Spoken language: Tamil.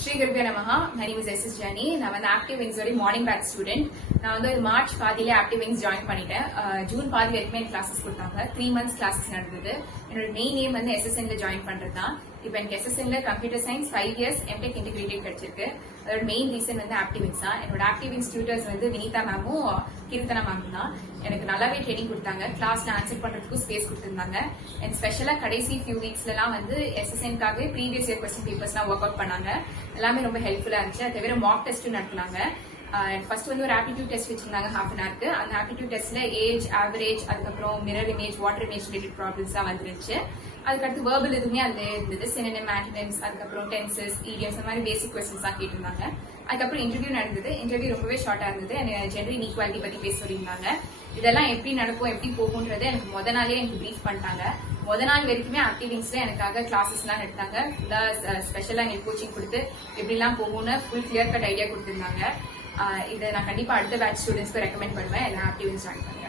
Shri Gurubhyo Namaha. My name is SS Jani. I'm an Active Wings morning batch student. நான் வந்து மார்ச் பாதியில ஆக்டிவ் விங்ஸ் ஜாயின் பண்ணிட்டேன். ஜூன் பாதி வரைக்குமே கிளாஸஸ் கொடுத்தாங்க. 3 months கிளாஸஸ் நடந்தது. என்னோட மெயின் நேம் வந்து SSNல ஜாயின் பண்றது தான். இப்போ எனக்கு SSNல computer science 5 years MTech integrated கிடைச்சிருக்கு. அதோட மெயின் ரீசன் வந்து ஆக்டிவ் விங்ஸ் தான். என்னோட ஆக்டிவ் விங்ஸ் டியூட்டர்ஸ் வந்து வினிதா மேமும் கீர்த்தனா மேமும் தான். எனக்கு நல்லாவே ட்ரைனிங் கொடுத்தாங்க. கிளாஸ்ல ஆன்சர் பண்றதுக்கும் ஸ்பேஸ் கொடுத்திருந்தாங்க. அண்ட் ஸ்பெஷலா கடைசி ஃபியூ வீக்ஸ்லாம் வந்து SSNக்காகவே ப்ரீவியஸ் இயர் கொஸ்டின் பேப்பர்ஸ்லாம் ஒர்க் அவுட் பண்ணாங்க. எல்லாமே ரொம்ப ஹெல்ப்ஃபுல்லா இருந்துச்சு. அது தவிர மாக் டெஸ்ட் நடத்தினாங்க. ஃபர்ஸ்ட் வந்து ஒரு ஆப்டிடியூட் டெஸ்ட் வச்சிருந்தாங்க ஹாஃப் அன் ஹவருக்கு. அந்த ஆப்டிடியூட் டெஸ்ட்ல ஏஜ், ஆவரேஜ், அதுக்கப்புறம் mirror image, water image related problems தான் வந்துருச்சு. அதுக்கடுத்து வேர்பல் எதுவுமே அதுல இருந்தது. சினோனிம், ஆன்டனிம்ஸ், அதுக்கப்புறம் டென்சஸ், ஈடியம்ஸ், அந்த மாதிரி பேசிக் கொஸ்டின்ஸ் தான் கேட்டிருந்தாங்க. அதுக்கப்புறம் இன்டர்வியூ நடந்தது. இன்டர்வியூ ரொம்பவே ஷார்ட்டா இருந்தது. ஜெண்டர் இன்இக்வாலிட்டி பத்தி பேச சொல்லியிருந்தாங்க. இதெல்லாம் எப்படி நடக்கும், எப்படி போகும்ன்றது எனக்கு முத நாளே எனக்கு ப்ரீஃப் பண்ணிட்டாங்க. முத நாள் வரைக்குமே ஆக்டிவ் விங்ஸ்ல எனக்காக கிளாஸஸ் எல்லாம் எடுத்தாங்க. ஸ்பெஷலா எனக்கு கோச்சிங் கொடுத்து எப்படிலாம் போகும்னு ஃபுல் கிளியர் கட் ஐடியா கொடுத்திருந்தாங்க. இதை நான் கண்டிப்பா அடுத்த பேட்ச் ஸ்டூடெண்ட்ஸ்க்கு ரெக்கமெண்ட் பண்ணுவேன். எல்லாம் ஆக்டிவ் விங்ஸ் ஜாயின் பண்ணுங்க.